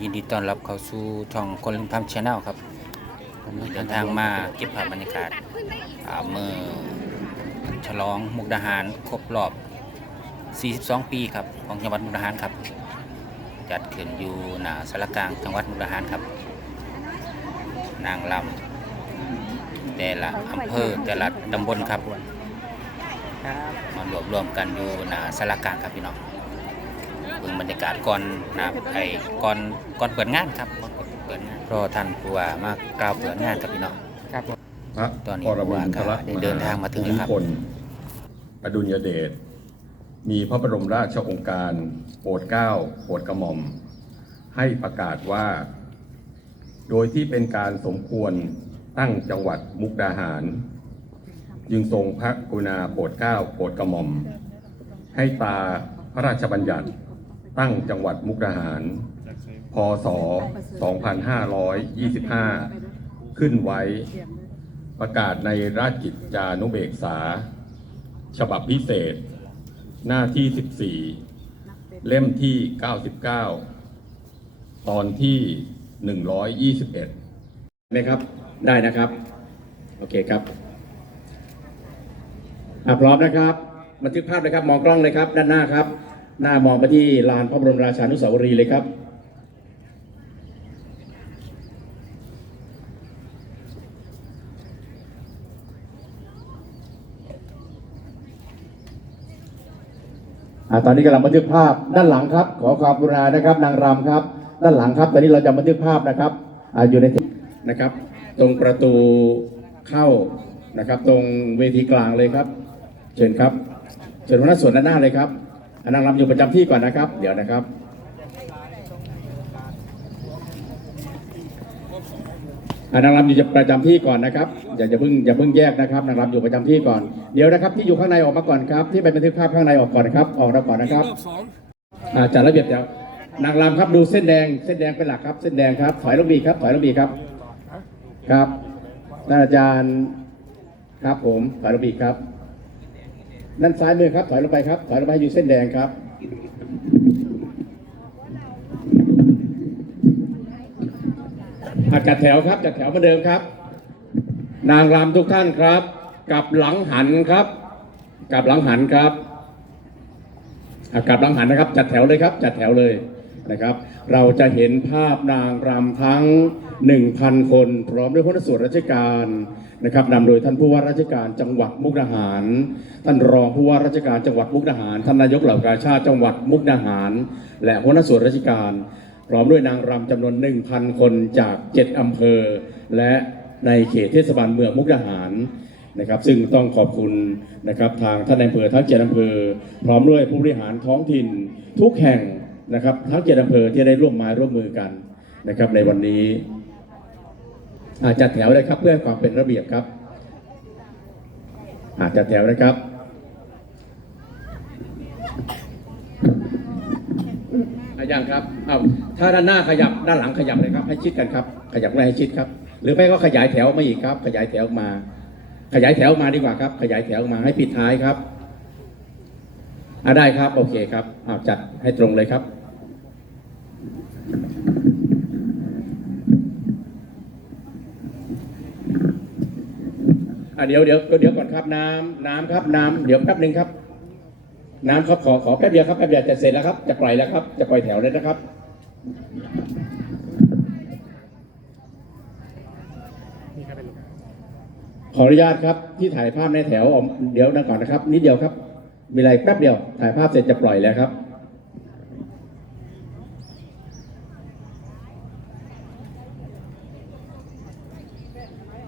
ยินดีต้อนรับเข้าสู่ช่องคนลืมพัมชาแนลครับผมเดินทางมาเก็บภาพบรรยากาศอ่าเมื่อฉลองมุกดาหารครบรอบ 42 ปีครับของจังหวัดมุกดาหารครับ จัดขึ้นอยู่หน้าสารกลางจังหวัดมุกดาหารครับ นางลำแต่ละอำเภอแต่ละตำบลครับมารวบรวมกันอยู่หน้าสารกลางครับพี่น้อง บิ่งบรรยากาศก่อนนะไอ้ก่อนก่อนเปิดงานครับก่อนเปิดงานรอท่านผู้ว่ามากล่าวเปิดงานครับพี่น้องครับ พระตอนนี้ปรมินทรได้เดินทางมาถึงแล้วครับ ภูมิพลอดุลยเดชมีพระบรมราชโองการโปรดเกล้าโปรดกระหม่อม ให้ประกาศว่า โดยที่เป็นการสมควรตั้งจังหวัดมุกดาหารยึงทรงพระกรุณาโปรดเกล้าโปรดกระหม่อม ให้ตาพระราชบัญญัติ ตั้งจังหวัดมุกดาหาร พศ 2525 ขึ้นไว้ ประกาศในราชกิจจานุเบกษา ฉบับพิเศษ หน้าที่ 14 เล่มที่ 99 ตอนที่ 121ไหมครับ ได้นะครับ โอเคครับอะพร้อมนะครับ บันทึกภาพเลยครับ มองกล้องเลยครับ ด้านหน้าครับ หน้ามองไปที่ลานพระบรมราชานุสาวรีย์เลยครับอตอนนี้กำลังบันทึกภาพด้านหลังครับ ขอความกรุณานะครับ นางรำครับ ด้านหลังครับ ตอนนี้เราจะบันทึกภาพนะครับออยู่ในนะครับ ตรงประตูเข้านะครับ ตรงเวทีกลางเลยครับ เชิญครับเชิญหัวหน้าส่วนด้านหน้าเลยครับ นางรำอยู่ประจำที่ก่อนนะครับ เดี๋ยวนะครับอ่านางรำอยู่ประจำที่ก่อนนะครับอย่าอย่าเพิ่งอย่าเพิ่งแยกนะครับนางรำอยู่ประจำที่ก่อนเดี๋ยวนะครับ ที่อยู่ข้างในออกมาก่อนครับที่ไปบันทึกภาพข้างในออกก่อนครับ ออกมาก่อนนะครับอ่าจัดระเบียบเดี๋ยวนางรำครับดูเส้นแดง เส้นแดงเป็นหลักครับ เส้นแดงครับถอยลงบีครับถอยลงบีครับครับท่านอาจารย์ครับผมถอยลงบีครับ ด้านซ้ายมือครับ ถอยลงไปครับ ถอยลงไปอยู่เส้นแดงครับอะจัดแถวครับ จัดแถวเหมือนเดิมครับ นางรำทุกท่านครับ กับหลังหันครับ กับหลังหันครับกับหลังหันนะครับ จัดแถวเลยครับ จัดแถวเลยนะครับ เราจะเห็นภาพนางรำทั้ง 1,000 คน พร้อมด้วยหัวหน้าส่วนราชการ นะครับนำโดยท่านผู้ว่าราชการจังหวัดมุกดาหาร ท่านรองผู้ว่าราชการจังหวัดมุกดาหาร ท่านนายกเหล่ากาชาติจังหวัดมุกดาหาร และหัวหน้าส่วนราชการ พร้อมด้วยนางรำจำนวน 1,000 คนจาก 7 อำเภอ และในเขตเทศบาลเมืองมุกดาหารนะครับซึ่งต้องขอบคุณนะครับทางท่านนายอำเภอทั้ง7อำเภอ พร้อมด้วยผู้บริหารท้องถิ่นทุกแห่งนะครับทั้ง7อำเภอที่ได้ร่วมมาร่วมมือกันนะครับในวันนี้ จัดแถวเลยครับเพื่อความเป็นระเบียบครับจัดแถวนะครับอายังครับเอาถ้าด้านหน้าขยับด้านหลังขยับเลยครับ ให้ชิดกันครับ ขยับไม่ให้ชิดครับ หรือไม่ก็ขยายแถวมาอีกครับ ขยายแถวมา ขยายแถวมาดีกว่าครับ ขยายแถวมาให้ปิดท้ายครับอ่าได้ครับ โอเคครับเอาจัดให้ตรงเลยครับ อะ เดี๋ยวเดี๋ยวเดี๋ยวก่อนครับน้ำน้ำครับน้ำเดี๋ยวแป๊บหนึ่งครับ น้ำครับขอขอแป๊บเดียวครับแป๊บเดียวจะเสร็จแล้วครับ จะปล่อยแล้วครับ จะปล่อยแถวเลยนะครับขออนุญาตครับที่ถ่ายภาพในแถวเดี๋ยวนะก่อนนะครับ นิดเดียวครับ มีอะไรแป๊บเดียว ถ่ายภาพเสร็จจะปล่อยแล้วครับ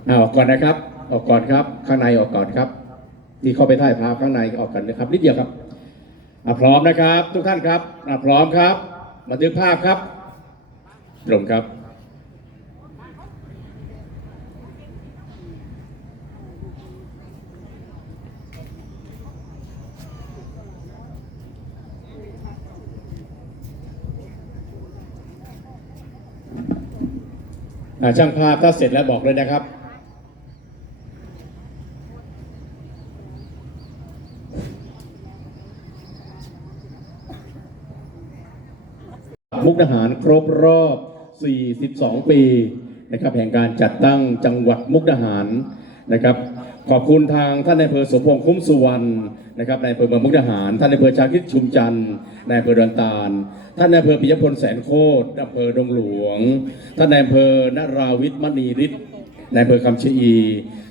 เอาก่อนนะครับ ออกก่อนครับ ข้างในออกก่อนครับที่เข้าไปถ่ายภาพข้างในออกกันนะครับนิดเดียวครับอะพร้อมนะครับ ทุกท่านครับอะพร้อมครับบันทึกภาพครับตรงครับช่างภาพถ้าเสร็จแล้วบอกเลยนะครับ มุกดาหารครบรอบ 42 ปีนะครับแห่งการจัดตั้งจังหวัดมุกดาหารนะครับขอบคุณทางท่านนายอำเภอสมพงษ์คุ้มสุวรรณนะครับนายอำเภอเมืองมุกดาหาร ท่านนายอำเภอชาคิดชุมจันทร์นายอำเภอดอนตาล ท่านนายอำเภอปิยพลแสนโคตรอำเภอดงหลวง ท่านนายอำเภอนราวิทย์มณีฤทธิ์นายอำเภอคำชะอี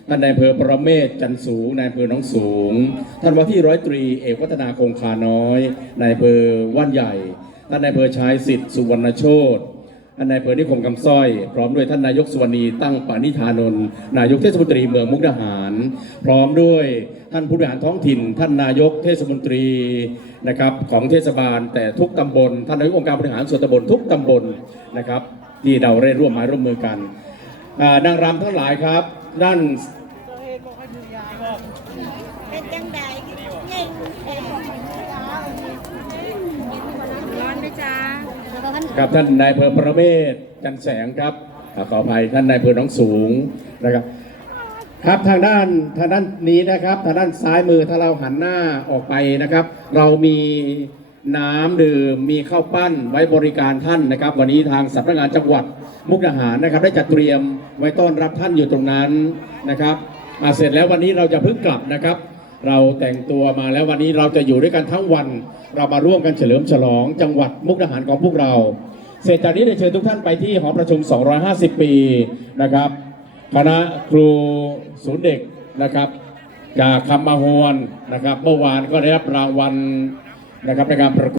ท่านนายอำเภอประเมศจันทร์สูงนายอำเภอหนองสูง ท่านว่าที่ร้อยตรีเอกวัฒนาคงคาน้อยนายอำเภอว่านใหญ่ ท่านนายเภอชายสิทธิ์สุวรรณโชตท่านนายเภอนิคมคำสร้อย พร้อมด้วยท่านนายกสุวรรณีตั้งปานิธานนท์นายกเทศมนตรีเมืองมุกดาหาร พร้อมด้วยท่านผู้บริหารท้องถิ่น ท่านนายกเทศมนตรีนะครับของเทศบาลแต่ทุกตำบล ท่านนายกองค์การบริหารส่วนตำบลทุกตำบลนะครับที่เราได้ร่วมมาร่วมมือกันนางรำทั้งหลายครับด้าน เป็นจังใดเง่งแท้ร้อนไหมจ๊ะครับท่านนายอำเภอประเมศจันแสงครับขออภัยท่านนายเภอหนองสูงนะครับ ครับทางด้านทางด้านนี้นะครับทางด้านซ้ายมือถ้าเราหันหน้าออกไปนะครับ เรามีน้ำดื่มมีข้าวปั้นไว้บริการท่านนะครับ วันนี้ทางสำนักงานจังหวัดมุกดาหารนะครับ ได้จัดเตรียมไว้ต้อนรับท่านอยู่ตรงนั้นนะครับ เสร็จแล้ววันนี้เราจะเพิ่งกลับนะครับ เราแต่งตัวมาแล้ววันนี้เราจะอยู่ด้วยกันทั้งวัน เรามาร่วมกันเฉลิมฉลอง จังหวัดมุกดาหารของพวกเรา เสร็จจากนี้ได้เชิญทุกท่านไปที่หอประชุม 250 ปีนะครับ คณะครูศูนย์เด็กนะครับ จากคำมาฮวนนะครับ เมื่อวานก็ได้รับรางวัลนะครับในการประกวด